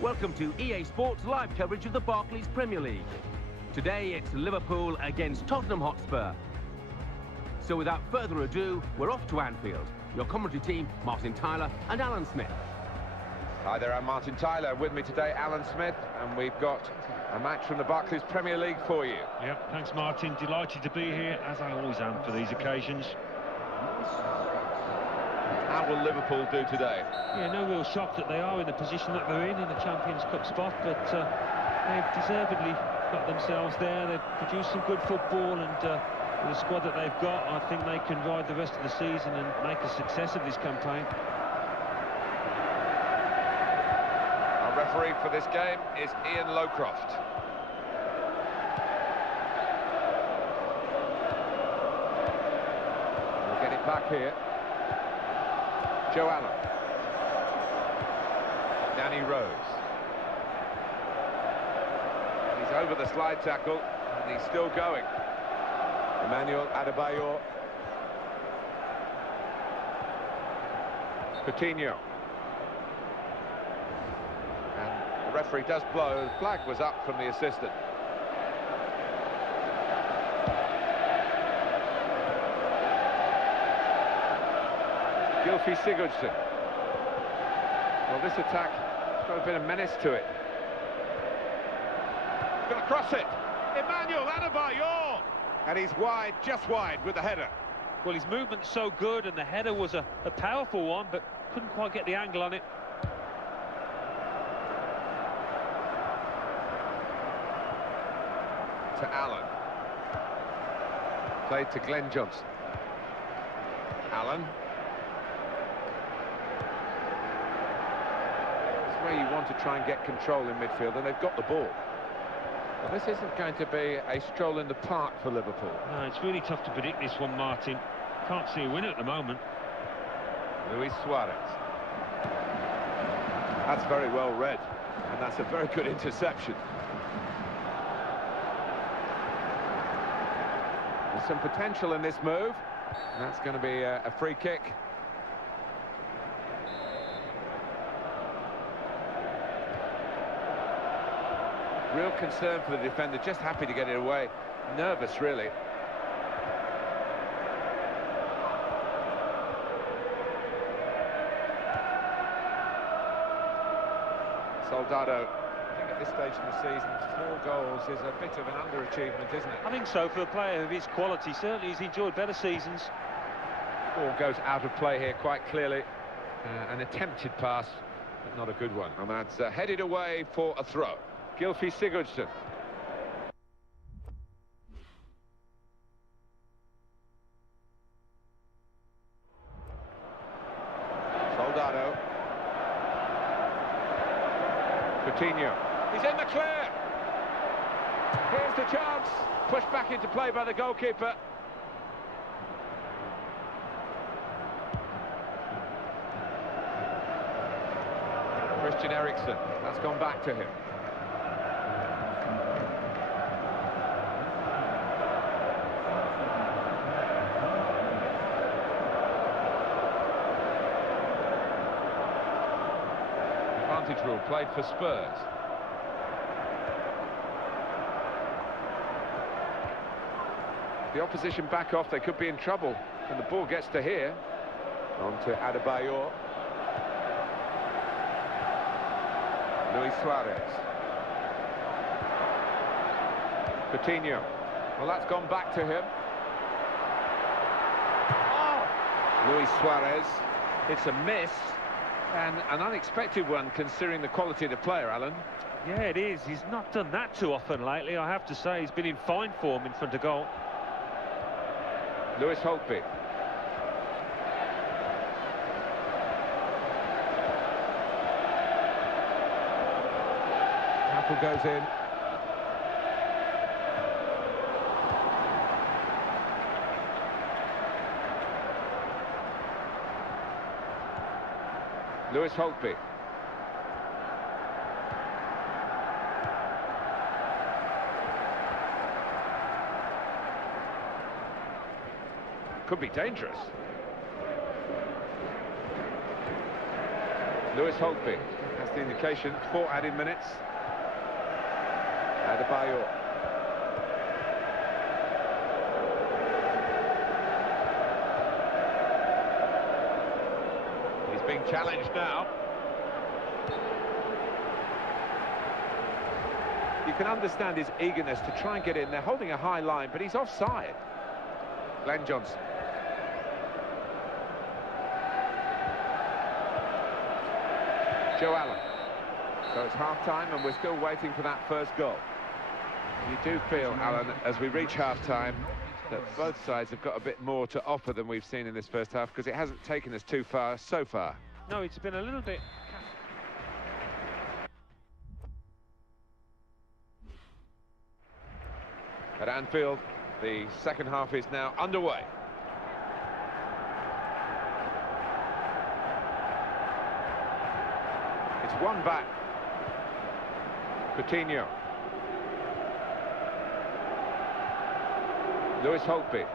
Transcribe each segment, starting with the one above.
Welcome to EA Sports live coverage of the Barclays Premier League. Today it's Liverpool against Tottenham Hotspur. So without further ado, we're off to Anfield. Your commentary team, Martin Tyler and Alan Smith. Hi there, I'm Martin Tyler. With me today, Alan Smith, and we've got a match from the Barclays Premier League for you. Yep, thanks Martin. Delighted to be here, as I always am for these occasions. How will Liverpool do today? Yeah, no real shock that they are in the position that they're in a Champions Cup spot, but they've deservedly got themselves there. They've produced some good football, and with the squad that they've got, I think they can ride the rest of the season and make a success of this campaign. Our referee for this game is Ian Lowcroft. We'll get it back here. Joe Allen. Danny Rose. And he's over the slide tackle, and he's still going. Emmanuel Adebayor. Coutinho. And the referee does blow. The flag was up from the assistant. Gylfi Sigurdsson. Well, this attack has got a bit of menace to it. Going to cross it. Emmanuel Adebayor. And he's wide, just wide with the header. Well, his movement's so good, and the header was a powerful one, but couldn't quite get the angle on it. To Allen. Played to Glenn Johnson. Allen. Where you want to try and get control in midfield, and they've got the ball. Well, this isn't going to be a stroll in the park for Liverpool. No, it's really tough to predict this one, Martin. Can't see a winner at the moment. Luis Suarez. That's very well read, and that's a very good interception. There's some potential in this move, and that's going to be a free kick. Real concern for the defender, just happy to get it away. Nervous, really. Soldado, I think at this stage in the season, 4 goals is a bit of an underachievement, isn't it? I think so, for a player of his quality. Certainly he's enjoyed better seasons. Ball goes out of play here quite clearly. An attempted pass, but not a good one. And that's headed away for a throw. Gylfi Sigurdsson. Soldado. Coutinho. He's in the clear. Here's the chance. Pushed back into play by the goalkeeper. Christian Eriksen. That's gone back to him. Rule played for Spurs. The opposition back off, they could be in trouble, and the ball gets to here. On to Adebayor. Luis Suarez. Coutinho. Well, that's gone back to him. Oh! Luis Suarez. It's a miss. And an unexpected one, considering the quality of the player, Alan. Yeah, it is. He's not done that too often lately, I have to say. He's been in fine form in front of goal. Lewis Holtby. Apple goes in. Lewis Holtby. Could be dangerous. Lewis Holtby has the indication, 4 added minutes. Adebayor. He's being challenged now. You can understand his eagerness to try and get in. They're holding a high line, but he's offside. Glenn Johnson. Joe Allen. So it's half-time and we're still waiting for that first goal. You do feel, Alan, as we reach half-time, that both sides have got a bit more to offer than we've seen in this first half, because it hasn't taken us too far so far. No, it's been a little bit... At Anfield, the second half is now underway. It's one back. Coutinho. Lewis Holtby.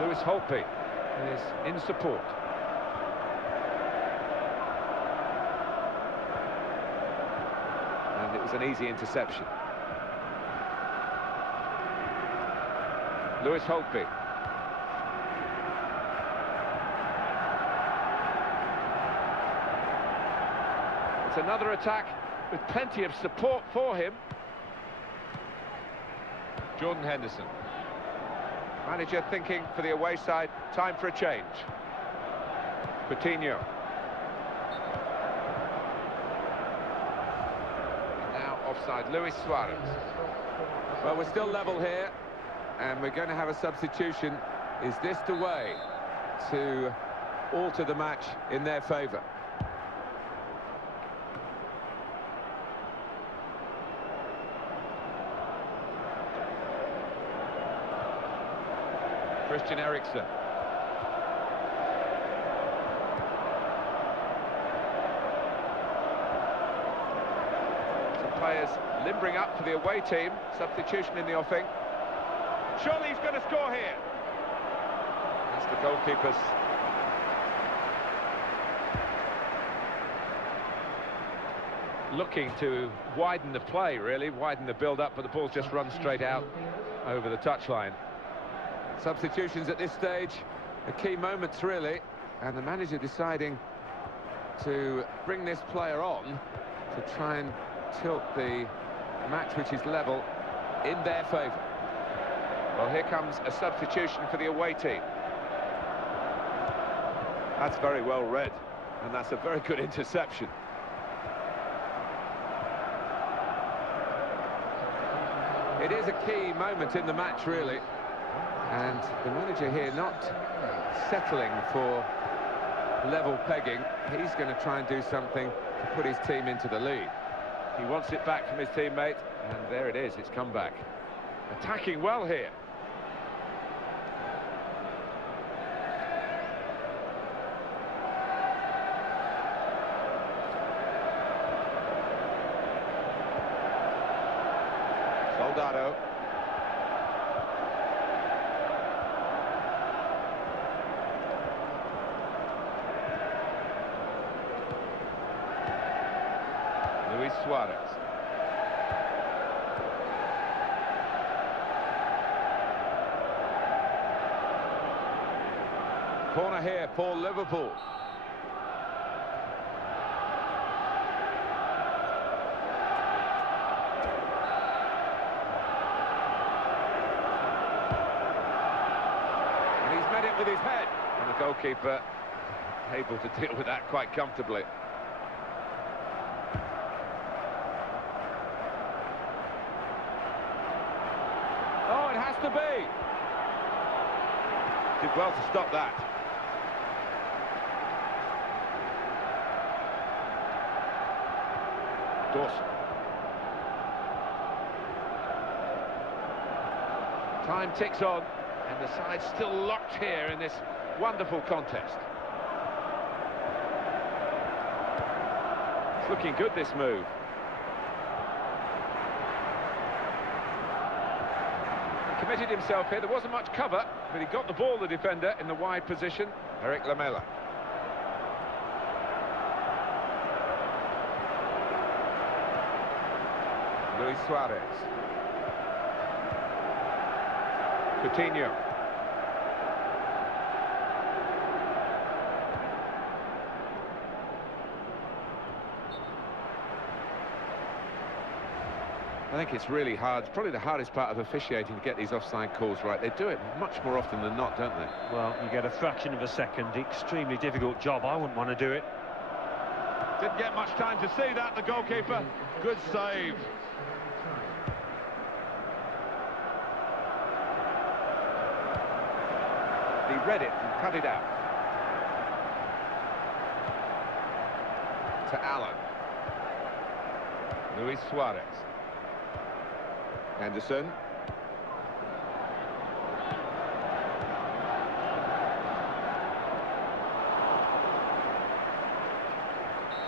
Lewis Holtby is in support. And it was an easy interception. Lewis Holtby. It's another attack with plenty of support for him. Jordan Henderson. Manager thinking for the away side, time for a change. Coutinho. Now offside, Luis Suarez. Well, we're still level here, and we're going to have a substitution. Is this the way to alter the match in their favour? Christian Eriksen. Some players limbering up for the away team. Substitution in the offing. Surely he's going to score here. That's the goalkeeper's. Looking to widen the play, really, widen the build-up, but the ball just runs straight out over the touchline. Substitutions at this stage, the key moments really, and the manager deciding to bring this player on to try and tilt the match, which is level, in their favour. Well, here comes a substitution for the away team. That's very well read, and that's a very good interception. It is a key moment in the match, really. And the manager here not settling for level pegging. He's going to try and do something to put his team into the lead. He wants it back from his teammate, and there it is, it's come back. Attacking well here. Soldado. Luis Suarez. Corner here for Liverpool. And he's met it with his head. And the goalkeeper able to deal with that quite comfortably. Oh, it has to be. Did well to stop that. Dawson. Time ticks on, and the side's still locked here in this wonderful contest. It's looking good, this move. committed himself here. There wasn't much cover, but he got the ball, the defender, in the wide position. Eric Lamela. Luis Suarez. Coutinho. I think it's really hard. It's probably the hardest part of officiating to get these offside calls right. They do it much more often than not, don't they? Well, you get a fraction of a second. Extremely difficult job. I wouldn't want to do it. Didn't get much time to see that, the goalkeeper. Good save. He read it and cut it out. To Allen. Luis Suarez. Anderson.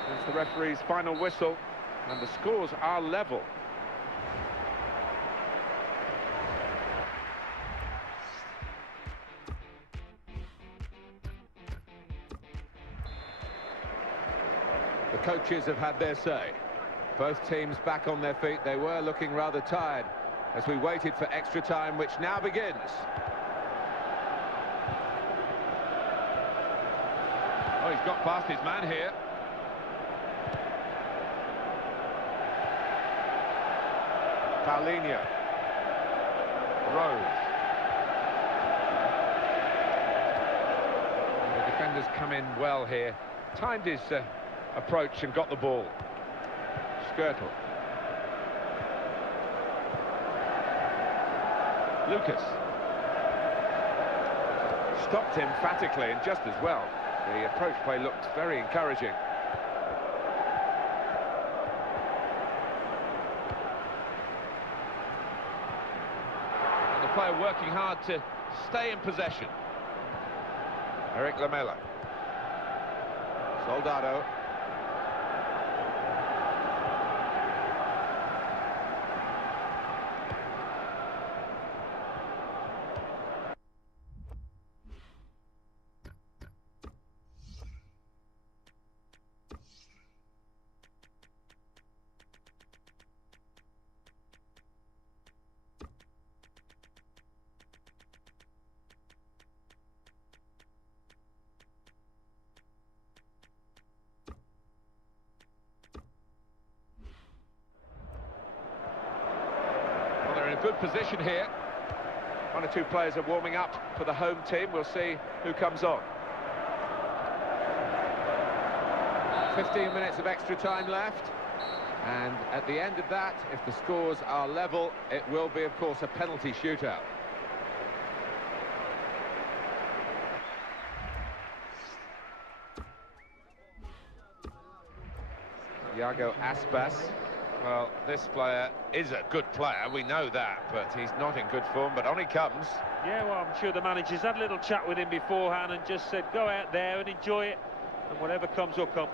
That's the referee's final whistle, and the scores are level. The coaches have had their say. Both teams back on their feet. They were looking rather tired as we waited for extra time, which now begins. Oh, he's got past his man here. Paulinho. Rose. The defenders come in well here. Timed his approach and got the ball. Skirtle. Lucas. Stopped emphatically and just as well. The approach play looked very encouraging. And the player working hard to stay in possession. Eric Lamela. Soldado. Good position here. One or two players are warming up for the home team. We'll see who comes on. 15 minutes of extra time left. And at the end of that, if the scores are level, it will be, of course, a penalty shootout. Iago Aspas. Well, this player is a good player, we know that, but he's not in good form, but on he comes. Yeah, well, I'm sure the manager's had a little chat with him beforehand and just said, go out there and enjoy it, and whatever comes will come.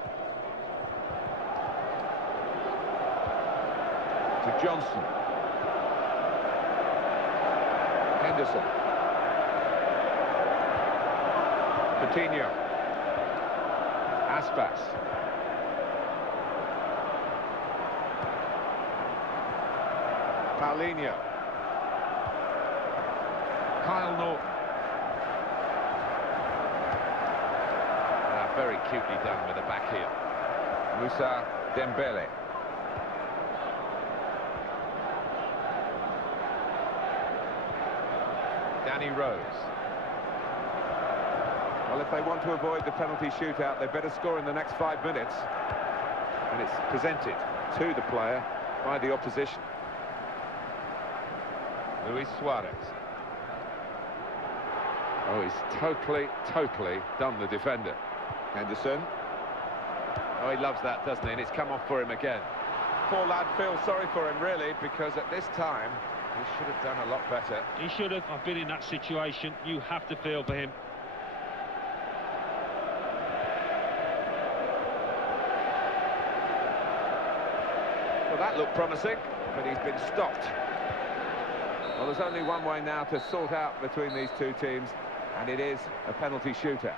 To Johnson. Henderson. Coutinho. Aspas. Paulinho. Kyle Norton. Very cutely done with the back heel. Moussa Dembele. Danny Rose. Well, if they want to avoid the penalty shootout, they better score in the next 5 minutes. And it's presented to the player by the opposition. Luis Suarez. Oh, he's totally done the defender. Henderson. Oh, he loves that, doesn't he? And it's come off for him again. Poor lad feels sorry for him, really, because at this time, he should have done a lot better. He should have. I've been in that situation. You have to feel for him. Well, that looked promising, but he's been stopped. Well, there's only one way now to sort out between these two teams, and it is a penalty shootout.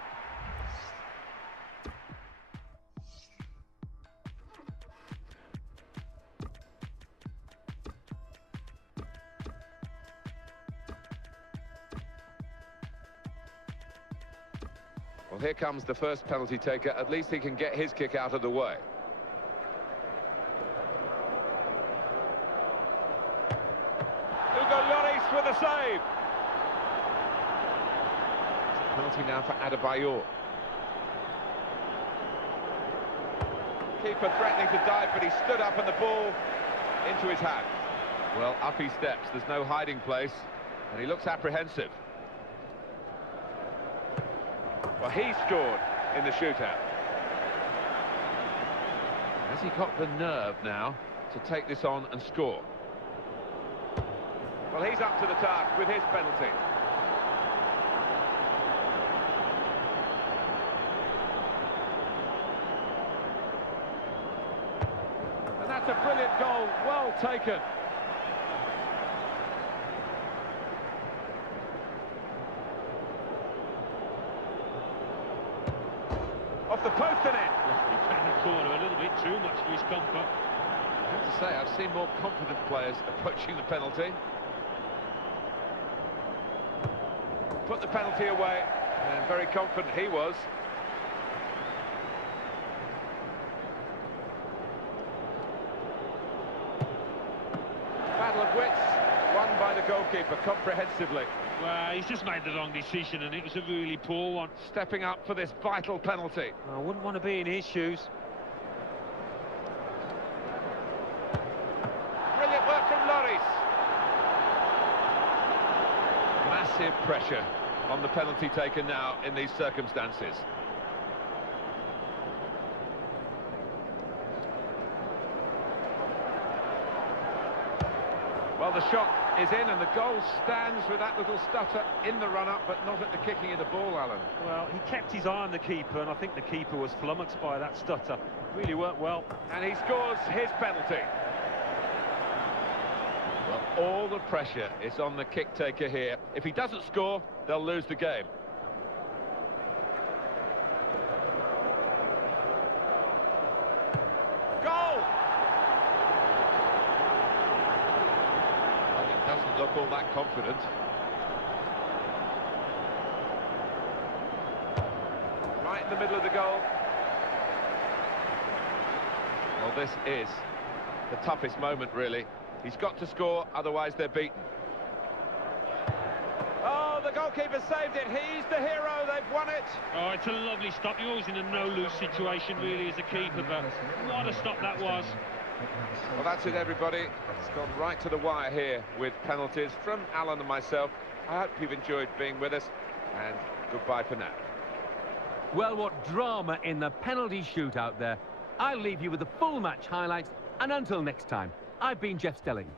Well, here comes the first penalty taker. At least he can get his kick out of the way. With a save. Penalty now for Adebayor. Keeper threatening to dive, but he stood up and the ball into his hand. Well, up he steps. There's no hiding place, and he looks apprehensive. Well, he scored in the shootout. Has he got the nerve now to take this on and score? Well, he's up to the task with his penalty. And that's a brilliant goal, well taken. Off the post and in. In the corner a little bit too much for his comfort. I have to say, I've seen more confident players approaching the penalty. Put the penalty away, and very confident he was. Battle of wits, won by the goalkeeper comprehensively. Well, he's just made the wrong decision, and it was a really poor one. Stepping up for this vital penalty. I wouldn't want to be in his shoes. Brilliant work from Lloris. Massive pressure on the penalty taken now in these circumstances. Well, the shot is in and the goal stands with that little stutter in the run-up, but not at the kicking of the ball, Alan. Well, he kept his eye on the keeper, and I think the keeper was flummoxed by that stutter. Really worked well. And he scores his penalty. Well, all the pressure is on the kick taker here. If he doesn't score, they'll lose the game. Goal! Well, it doesn't look all that confident. Right in the middle of the goal. Well, this is the toughest moment, really. He's got to score, otherwise they're beaten. Oh, the goalkeeper saved it. He's the hero. They've won it. Oh, it's a lovely stop. You're always in a no-lose situation, really, as a keeper, but what a stop that was. Well, that's it, everybody. It's gone right to the wire here with penalties from Alan and myself. I hope you've enjoyed being with us, and goodbye for now. Well, what drama in the penalty shootout there. I'll leave you with the full match highlights, and until next time, I've been Jeff Stelling.